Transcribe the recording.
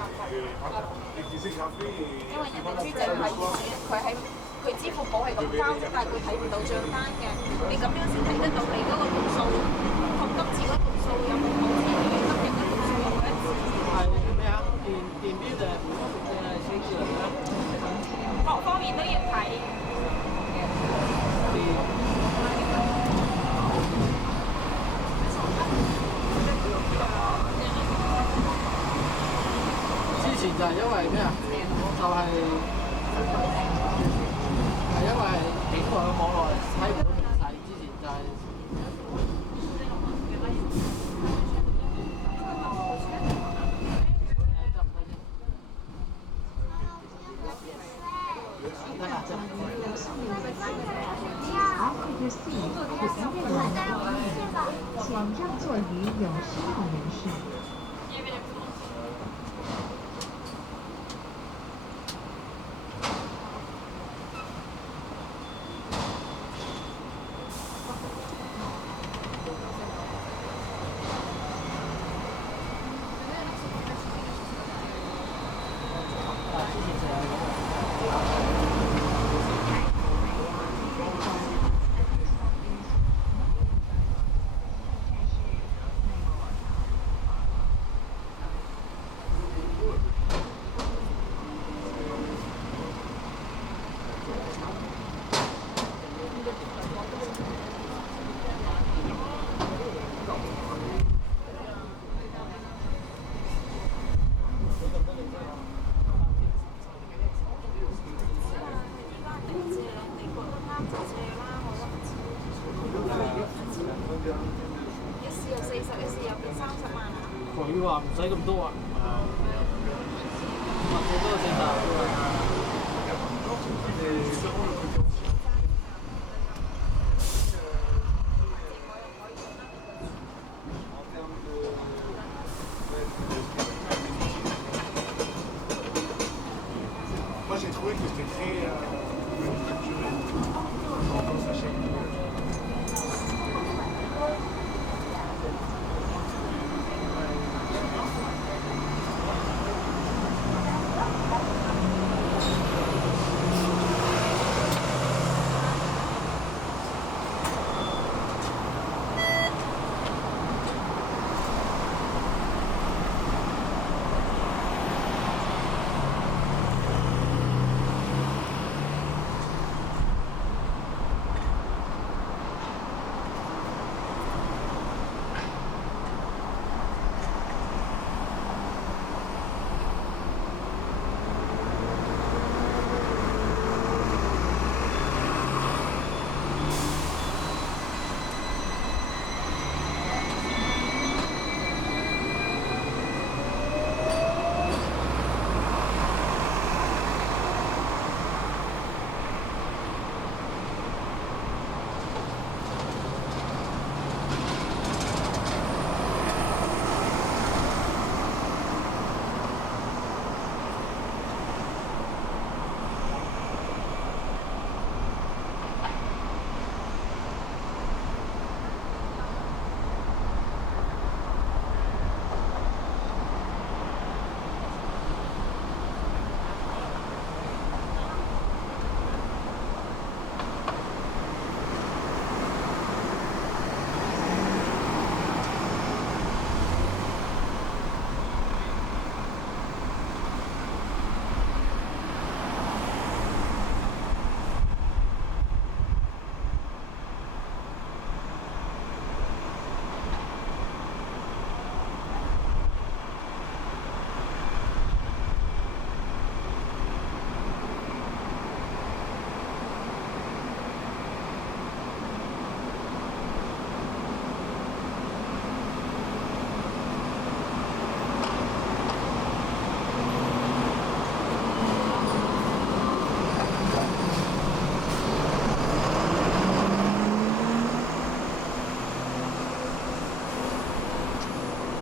因為人哋豬仔係佢支付寶係咁交啫，但係佢睇唔到帳單嘅。你咁樣先睇得到你嗰個度數同今次嗰度數有冇好似你今日嗰度數有冇一致？係咩啊？電邊就係寫字樓啦。各方面都要睇。之前就係因為咩啊？就係因為境外嘅網絡睇唔到明細，之前就係、请让座于有需要人士。佢話唔使咁多啊，或者多40。Moi j'ai trouvé que c'était très